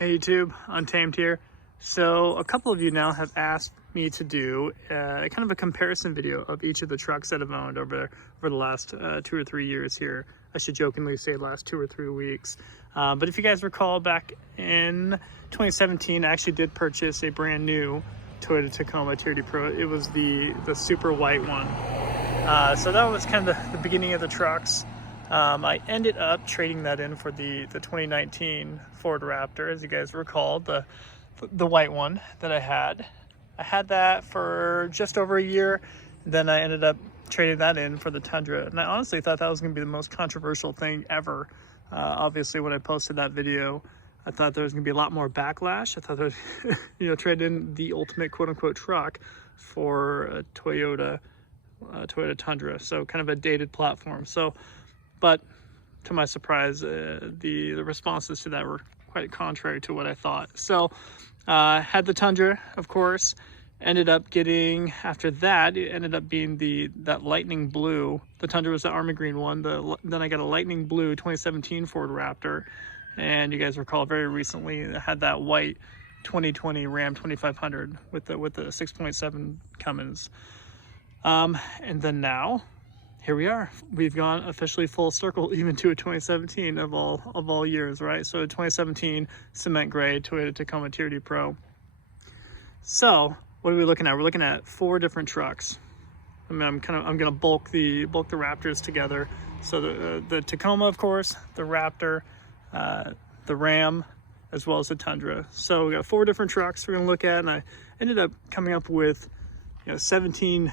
Hey YouTube, Untamed here. So a couple of you now have asked me to do kind of a comparison video of each of the trucks that I've owned over the last 2 or 3 years here. I should jokingly say last 2 or 3 weeks. But if you guys recall, back in 2017, I actually did purchase a brand new Toyota Tacoma TRD Pro. It was the super white one. So that was kind of the beginning of the trucks. I ended up trading that in for the 2019 Ford Raptor, as you guys recall, the white one that I had. I had that for just over a year. Then I ended up trading that in for the Tundra. And I honestly thought that was going to be the most controversial thing ever. Obviously, when I posted that video, I thought there was going to be a lot more backlash. I thought there was, trade in the ultimate quote-unquote truck for a Toyota Tundra. So kind of a dated platform. But to my surprise, the responses to that were quite contrary to what I thought. So had the Tundra, of course. Ended up getting, after that, it ended up being that lightning blue. The Tundra was the army green one. Then I got a lightning blue 2017 Ford Raptor. And you guys recall very recently I had that white 2020 Ram 2500 with the 6.7 Cummins. And then now, here we are. We've gone officially full circle, even to a 2017 of all years, right? So a 2017 cement gray Toyota Tacoma TRD Pro. So what are we looking at? We're looking at 4 different trucks. I mean, I'm gonna bulk the Raptors together. So the Tacoma, of course, the Raptor, the Ram, as well as the Tundra. So we got 4 different trucks we're gonna look at, and I ended up coming up with 17.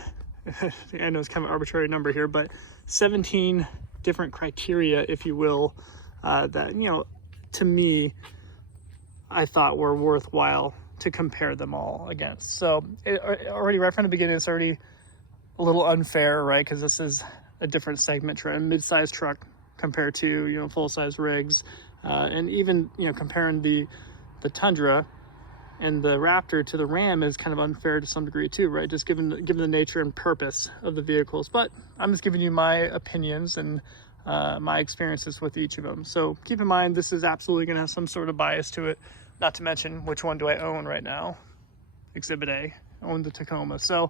I know it's kind of an arbitrary number here, but 17 different criteria, if you will, that, to me, I thought were worthwhile to compare them all against. So already right from the beginning, it's already a little unfair, right? Because this is a different segment, a mid-size truck compared to, full-size rigs. And even, comparing the Tundra and the Raptor to the Ram is kind of unfair to some degree too, right? Just given the nature and purpose of the vehicles. But I'm just giving you my opinions and my experiences with each of them. So keep in mind, this is absolutely going to have some sort of bias to it. Not to mention, which one do I own right now? Exhibit A, I own the Tacoma. So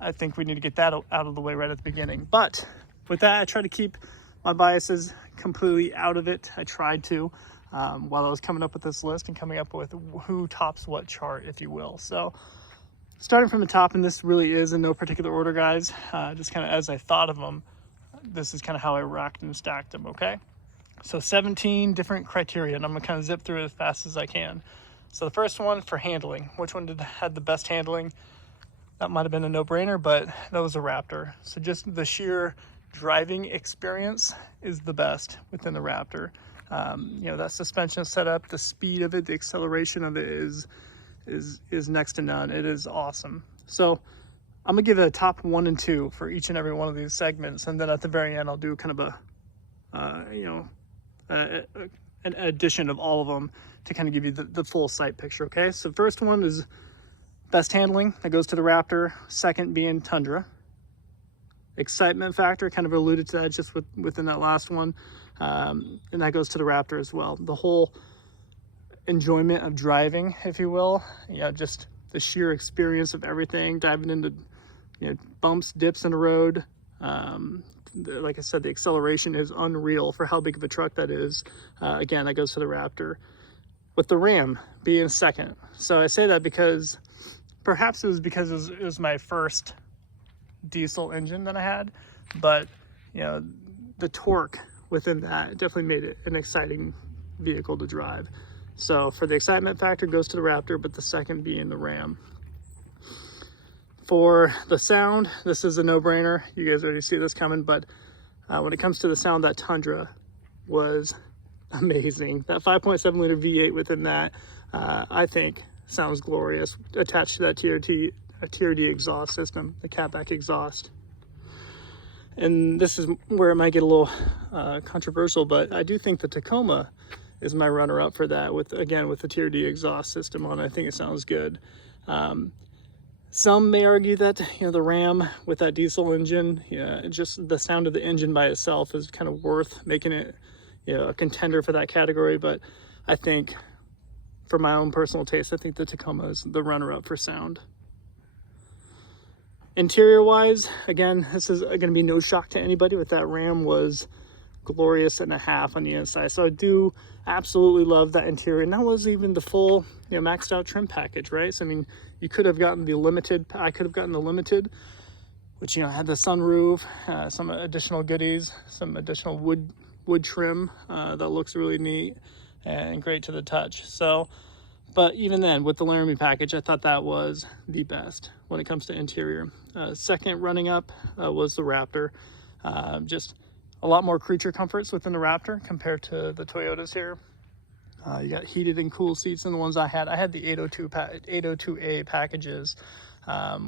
I think we need to get that out of the way right at the beginning. But with that, I try to keep my biases completely out of it. I tried to. While I was coming up with this list and coming up with who tops what chart, if you will. So starting from the top, and this really is in no particular order, guys, just kind of as I thought of them, this is kind of how I racked and stacked them, okay? So 17 different criteria, and I'm gonna kind of zip through it as fast as I can. So the first one, for handling. Which one had the best handling? That might have been a no-brainer, but that was a Raptor. So just the sheer driving experience is the best within the Raptor. That suspension setup, the speed of it, the acceleration of it is next to none. It is awesome. So I'm gonna give it a top 1 and 2 for each and every one of these segments, and then at the very end I'll do kind of an addition of all of them to kind of give you the full sight picture. Okay, so first one is best handling. That goes to the Raptor. Second being Tundra. Excitement factor, kind of alluded to that just within that last one. And that goes to the Raptor as well. The whole enjoyment of driving, if you will, just the sheer experience of everything, diving into bumps, dips in the road. Like I said, the acceleration is unreal for how big of a truck that is. Again, that goes to the Raptor. With the Ram being second. So I say that because perhaps it was because it was my first diesel engine that I had, but the torque within that definitely made it an exciting vehicle to drive. So for the excitement factor, goes to the Raptor, but the second being the Ram. For the sound, this is a no-brainer. You guys already see this coming, but when it comes to the sound, that Tundra was amazing. That 5.7 liter V8 within that, I think sounds glorious, attached to that TRD exhaust system, the catback exhaust. And this is where it might get a little controversial, but I do think the Tacoma is my runner-up for that, with the TRD exhaust system on. I think it sounds good. Some may argue that the Ram with that diesel engine, just the sound of the engine by itself is kind of worth making it a contender for that category. But I think for my own personal taste, I think the Tacoma is the runner-up for sound. Interior wise, again, this is going to be no shock to anybody, but that Ram was glorious and a half on the inside. So I do absolutely love that interior. And that was even the full, maxed out trim package, right? So I mean, you could have gotten the limited, I could have gotten the limited, which, had the sunroof, some additional goodies, some additional wood trim that looks really neat and great to the touch. So, but even then, with the Laramie package, I thought that was the best when it comes to interior. Second running up was the Raptor. Just a lot more creature comforts within the Raptor compared to the Toyotas here. You got heated and cool seats in the ones I had. I had the 802A packages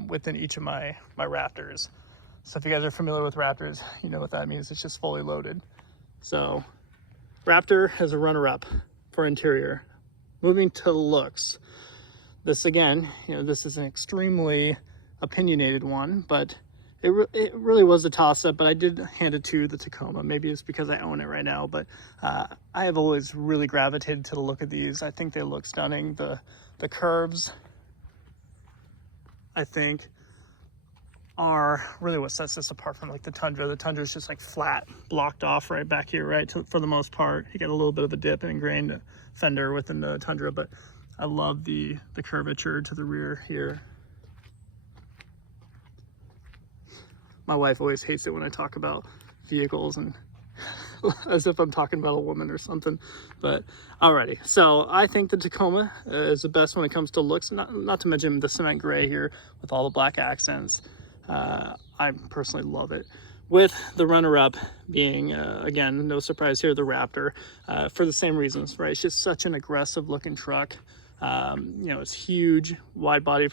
within each of my Raptors. So if you guys are familiar with Raptors, you know what that means. It's just fully loaded. So Raptor has a runner-up for interior. Moving to looks. This again, this is an extremely opinionated one, but it really was a toss-up, but I did hand it to the Tacoma. Maybe it's because I own it right now, but I have always really gravitated to the look of these. I think they look stunning. The curves, I think, are really what sets this apart from like the Tundra. The Tundra is just like flat, blocked off right back here, right, for the most part. You get a little bit of a dip and ingrained fender within the Tundra, but I love the curvature to the rear here. My wife always hates it when I talk about vehicles and as if I'm talking about a woman or something, but alrighty. So I think the Tacoma is the best when it comes to looks, not to mention the cement gray here with all the black accents. I personally love it. With the runner-up being, again, no surprise here, the Raptor, for the same reasons, right? It's just such an aggressive looking truck. It's huge, wide body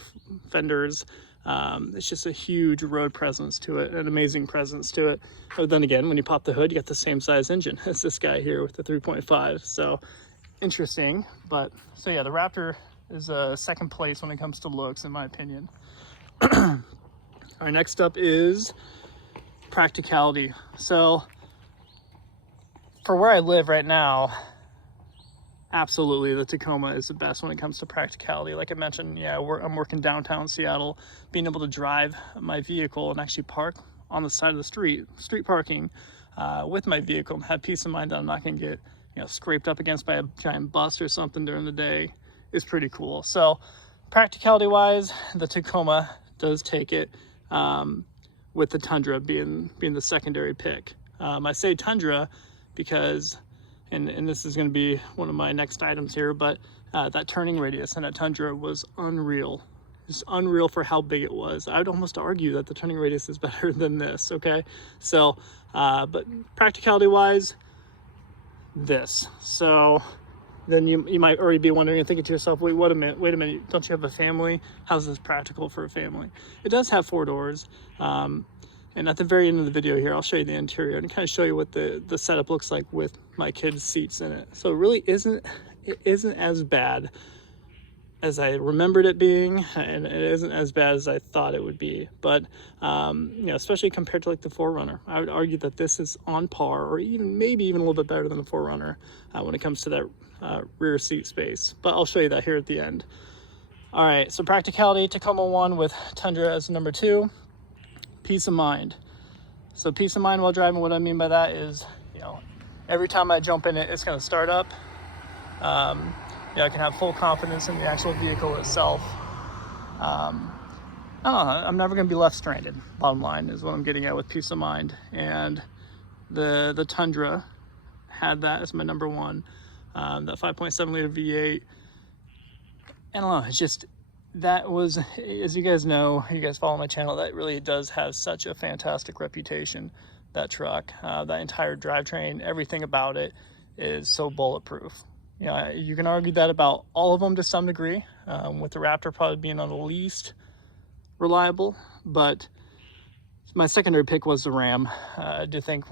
fenders. It's just a huge road presence to it, an amazing presence to it. But then again, when you pop the hood, you got the same size engine as this guy here with the 3.5. So interesting. But so yeah, the Raptor is second place when it comes to looks, in my opinion. All right, next up is practicality. So for where I live right now, absolutely the Tacoma is the best when it comes to practicality. Like I mentioned, yeah, I'm working downtown Seattle. Being able to drive my vehicle and actually park on the side of the street parking with my vehicle and have peace of mind that I'm not going to get scraped up against by a giant bus or something during the day is pretty cool. So practicality wise, the Tacoma does take it, with the Tundra being the secondary pick. I say Tundra because, and this is going to be one of my next items here, but that turning radius in a Tundra was unreal. It's unreal for how big it was. I would almost argue that the turning radius is better than this, okay? So, but practicality wise, this. So then you might already be wondering and thinking to yourself, wait a minute, don't you have a family? How's this practical for a family? It does have 4 doors. And at the very end of the video here, I'll show you the interior and kind of show you what the setup looks like with my kids' seats in it. So it really isn't as bad as I remembered it being, and it isn't as bad as I thought it would be. But especially compared to like the 4Runner, I would argue that this is on par, or maybe even a little bit better than the 4Runner when it comes to that rear seat space. But I'll show you that here at the end. All right, so practicality, Tacoma 1 with Tundra as number 2. Peace of mind. So peace of mind while driving, what I mean by that is, every time I jump in it, it's going to start up. I can have full confidence in the actual vehicle itself. I'm never going to be left stranded. Bottom line is what I'm getting at with peace of mind. And the Tundra had that as my number 1. That 5.7 liter V8. And I don't know, it's just, that was, as you guys know, you guys follow my channel, that really does have such a fantastic reputation, that truck. That entire drivetrain, everything about it is so bulletproof. You can argue that about all of them to some degree, with the Raptor probably being on the least reliable, but my secondary pick was the Ram. I do think,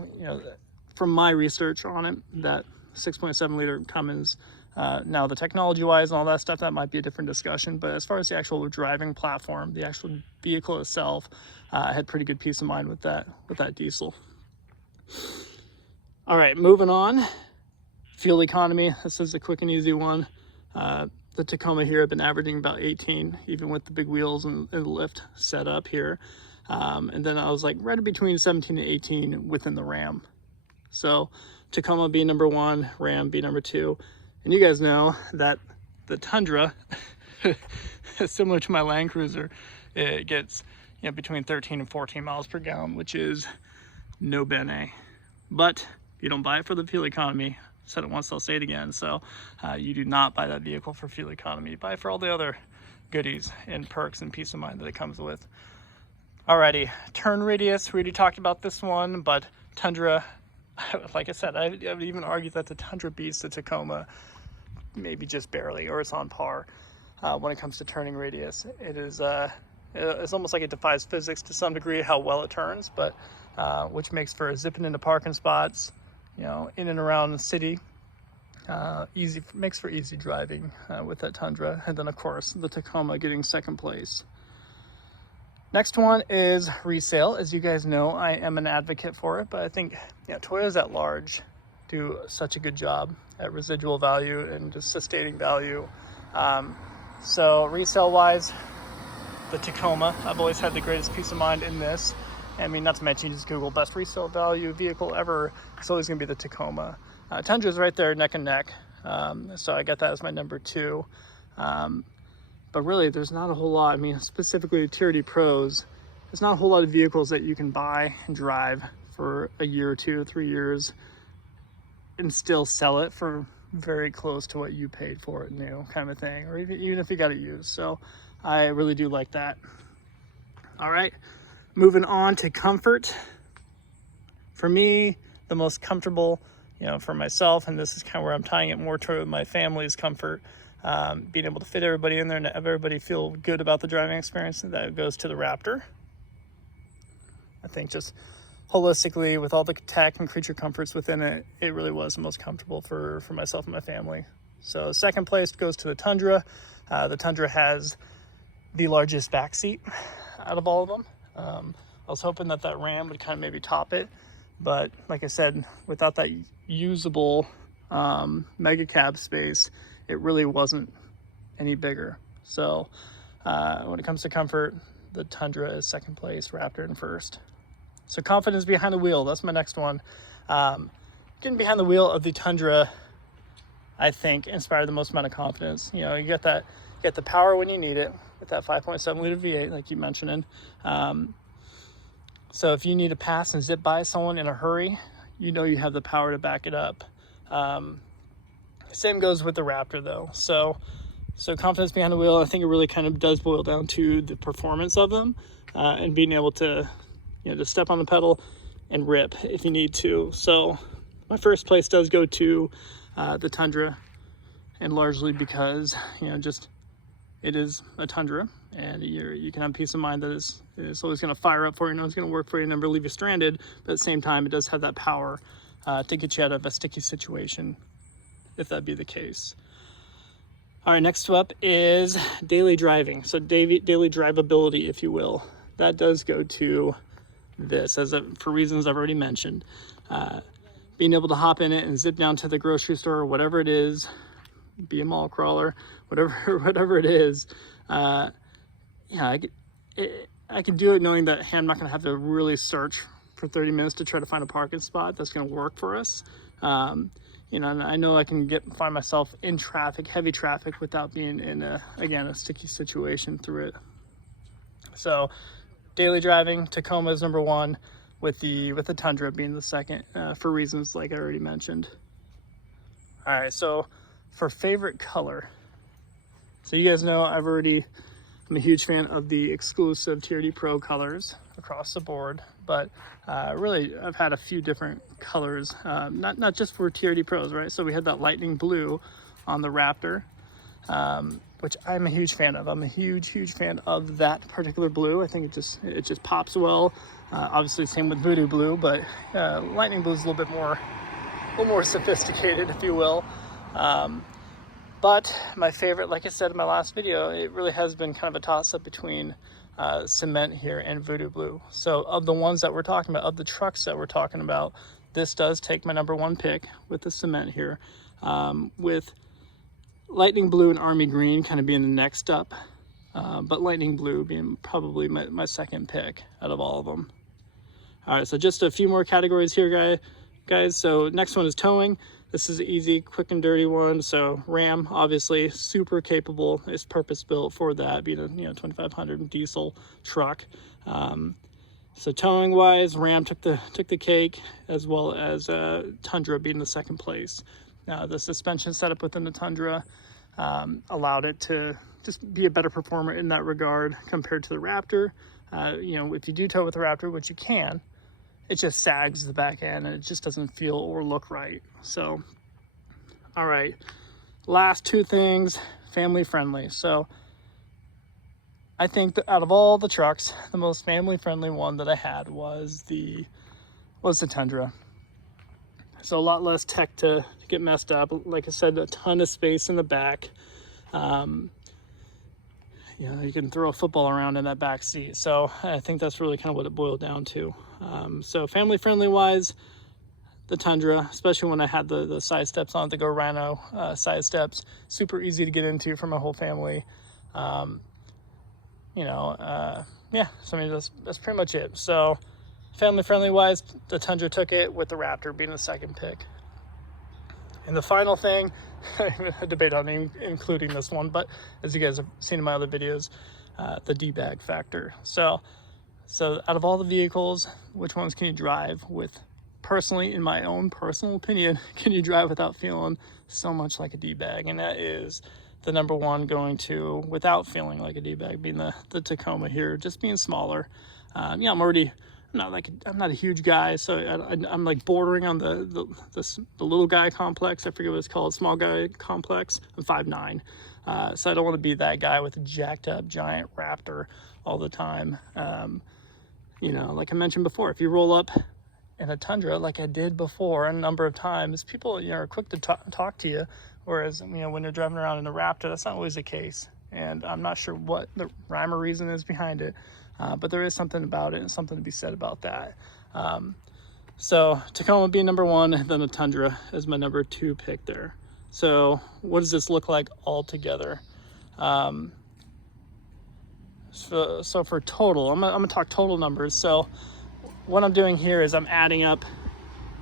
from my research on it, that 6.7 liter Cummins, now the technology wise and all that stuff, that might be a different discussion, but as far as the actual driving platform, the actual vehicle itself, I had pretty good peace of mind with that diesel. All right, moving on. Fuel economy, this is a quick and easy one. The Tacoma here, I've been averaging about 18, even with the big wheels and the lift set up here. And then I was like right between 17 and 18 within the Ram. So Tacoma being number 1, Ram being number 2. And you guys know that the Tundra, similar to my Land Cruiser, it gets, you know, between 13 and 14 miles per gallon, which is no bene. But you don't buy it for the fuel economy. Said it once, I'll say it again. So you do not buy that vehicle for fuel economy. You buy it for all the other goodies and perks and peace of mind that it comes with. Alrighty, turn radius, we already talked about this one, but Tundra, like I said, I would even argue that the Tundra beats the Tacoma, maybe just barely, or it's on par when it comes to turning radius. It is, it's almost like it defies physics to some degree how well it turns, but which makes for zipping into parking spots, you know, in and around the city. Makes for easy driving with that Tundra. And then of course the Tacoma getting second place. Next one is resale. As you guys know, I am an advocate for it, but I think, you know, Toyotas at large do such a good job at residual value and just sustaining value. So resale wise, the Tacoma, I've always had the greatest peace of mind in this. I mean, not to mention, you just Google best resale value vehicle ever, it's always going to be the Tacoma. Tundra is right there neck and neck, so I got that as my number 2. But really, there's not a whole lot. I mean, specifically TRD Pros, there's not a whole lot of vehicles that you can buy and drive for a year or 2 or 3 years and still sell it for very close to what you paid for it new, kind of a thing, or even if you got it used. So I really do like that. All right. Moving on to comfort. For me, the most comfortable, you know, for myself, and this is kind of where I'm tying it more to my family's comfort, being able to fit everybody in there and have everybody feel good about the driving experience, and that goes to the Raptor. I think just holistically, with all the tech and creature comforts within it, it really was the most comfortable for myself and my family. So second place goes to the Tundra. The Tundra has the largest back seat out of all of them. I was hoping that Ram would kind of maybe top it, but like I said, without that usable mega cab space, it really wasn't any bigger. So when it comes to comfort, the Tundra is second place, Raptor in first. So confidence behind the wheel, that's my next one. Getting behind the wheel of the Tundra, I think, inspired the most amount of confidence. You know, you get the power when you need it with that 5.7 liter V8, like you mentioned. So if you need to pass and zip by someone in a hurry, you know you have the power to back it up. Same goes with the Raptor though. So confidence behind the wheel, I think it really kind of does boil down to the performance of them, and being able to, you know, to step on the pedal and rip if you need to. So my first place does go to the Tundra, and largely because, you know, just it is a Tundra, and you can have peace of mind that it's always going to fire up for you, it's going to work for you, never leave you stranded. But at the same time, it does have that power to get you out of a sticky situation, if that be the case. All right, next up is daily driving. So daily drivability, if you will. That does go to this, for reasons I've already mentioned. Being able to hop in it and zip down to the grocery store or whatever it is, be a mall crawler, whatever it is. Yeah, I can do it knowing that, hey, I'm not going to have to really search for 30 minutes to try to find a parking spot that's going to work for us. You know, and I know I can find myself in traffic, heavy traffic, without being in a sticky situation through it. So daily driving, Tacoma is number 1, with the Tundra being the second, for reasons like I already mentioned. All right, so for favorite color, so you guys know I'm a huge fan of the exclusive TRD Pro colors across the board, but really I've had a few different colors, not just for TRD Pros, right? So we had that lightning blue on the Raptor, which I'm a huge fan of. I'm a huge fan of that particular blue. I think it just pops well. Obviously same with voodoo blue, but lightning blue is a little more sophisticated, if you will. But my favorite, like I said in my last video, it really has been kind of a toss-up between cement here and voodoo blue. So of the ones that we're talking about, of the trucks that we're talking about, this does take my number 1 pick with the cement here, with Lightning blue and army green kind of being the next up, but lightning blue being probably my second pick out of all of them. All right, so just a few more categories here, guys. So next one is towing. This is an easy, quick and dirty one. So Ram, obviously super capable. It's purpose built for that, being a 2500 diesel truck. So towing wise, Ram took the cake, as well as Tundra being the second place. The suspension setup within the Tundra allowed it to just be a better performer in that regard compared to the Raptor. If you do tow with the Raptor, which you can, it just sags the back end and it just doesn't feel or look right. So, all right, last two things, family friendly. So I think that out of all the trucks, the most family friendly one that I had was the Tundra. So a lot less tech to get messed up. Like I said, a ton of space in the back. You can throw a football around in that back seat. So I think that's really kind of what it boiled down to. So family friendly wise, the Tundra, especially when I had the side steps on it, the Go Rhino side steps, super easy to get into for my whole family. Yeah, so I mean, that's pretty much it. So family friendly wise, the Tundra took it, with the Raptor being the second pick. And the final thing, I debate on including this one, but as you guys have seen in my other videos, the D-bag factor. So out of all the vehicles, which ones can you drive with, personally, in my own personal opinion, can you drive without feeling so much like a D-bag? And that is the number one, going to without feeling like a D-bag, being the Tacoma here, just being smaller. I'm not a huge guy, so I'm like bordering on the little guy complex. I forget what it's called, small guy complex. I'm 5'9", so I don't want to be that guy with a jacked up giant Raptor all the time. Like I mentioned before, if you roll up in a Tundra like I did before a number of times, people are quick to talk to you, whereas when you're driving around in a Raptor, that's not always the case. And I'm not sure what the rhyme or reason is behind it. But there is something about it and something to be said about that. So Tacoma being number one, then the Tundra is my number two pick there. So what does this look like all together? So for total, I'm gonna talk total numbers. So what I'm doing here is I'm adding up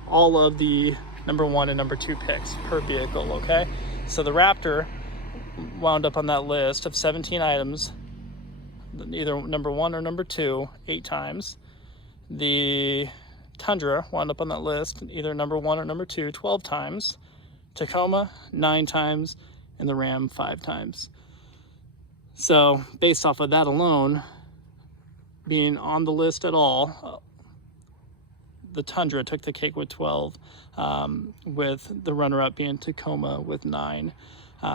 all of the number one and number two picks per vehicle, okay? So the Raptor wound up on that list of 17 items, either number one or number two, 8 times. The Tundra wound up on that list, either number one or number two, 12 times. Tacoma, 9 times, and the Ram, 5 times. So based off of that alone, being on the list at all, the Tundra took the cake with 12, with the runner-up being Tacoma with 9.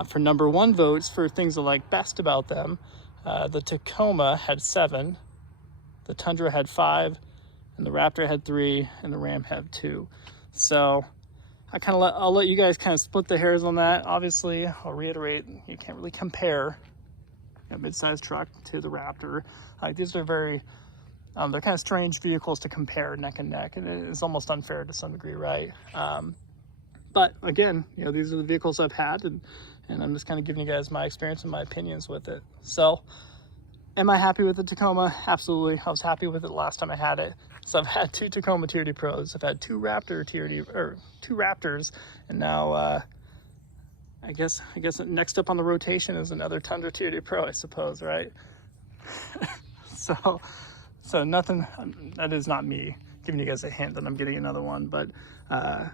For number one votes, for things I like best about them, the Tacoma had 7, the Tundra had 5, and the Raptor had 3, and the Ram had 2. So I'll let you guys kind of split the hairs on that. Obviously, I'll reiterate, you can't really compare a mid-sized truck to the Raptor. These are very, they're kind of strange vehicles to compare neck and neck, and it's almost unfair to some degree, right? But again, these are the vehicles I've had, and I'm just kind of giving you guys my experience and my opinions with it. So am I happy with the Tacoma? Absolutely. I was happy with it last time I had it. So I've had 2 Tacoma TRD Pros. I've had 2 2 Raptors, and now I guess next up on the rotation is another Tundra TRD Pro, I suppose, right? So nothing, that is not me giving you guys a hint that I'm getting another one, but I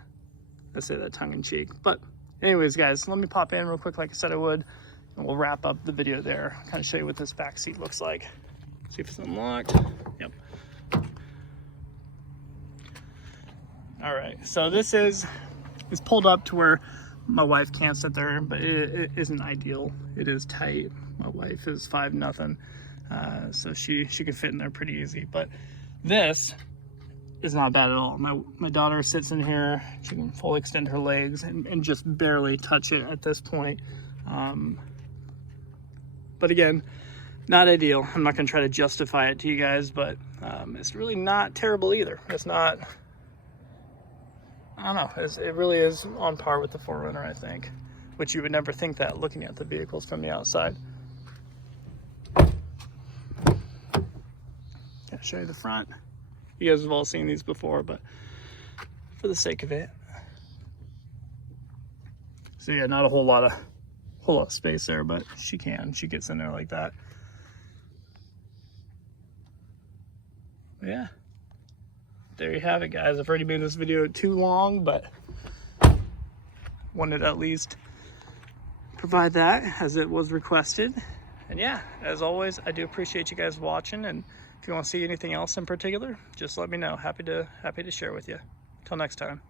say that tongue in cheek. But anyways, guys, let me pop in real quick like I said I would, and we'll wrap up the video there, kind of show you what this back seat looks like. See if it's unlocked. Yep. All right, so this is pulled up to where my wife can't sit there, but it isn't ideal. It is tight. My wife is 5'0", so she could fit in there pretty easy. But this is not bad at all. My daughter sits in here. She can fully extend her legs and just barely touch it at this point. But again, not ideal. I'm not gonna try to justify it to you guys, but it's really not terrible either. It's not, I don't know, it really is on par with the 4Runner, I think. which you would never think that looking at the vehicles from the outside. I'll show you the front. You guys have all seen these before, but for the sake of it. So yeah, not a whole lot of space there, but she gets in there like that. But yeah, there you have it, guys. I've already made this video too long, but wanted to at least provide that as it was requested. And yeah, as always, I do appreciate you guys watching, and if you want to see anything else in particular, just let me know. Happy to share with you. Till next time.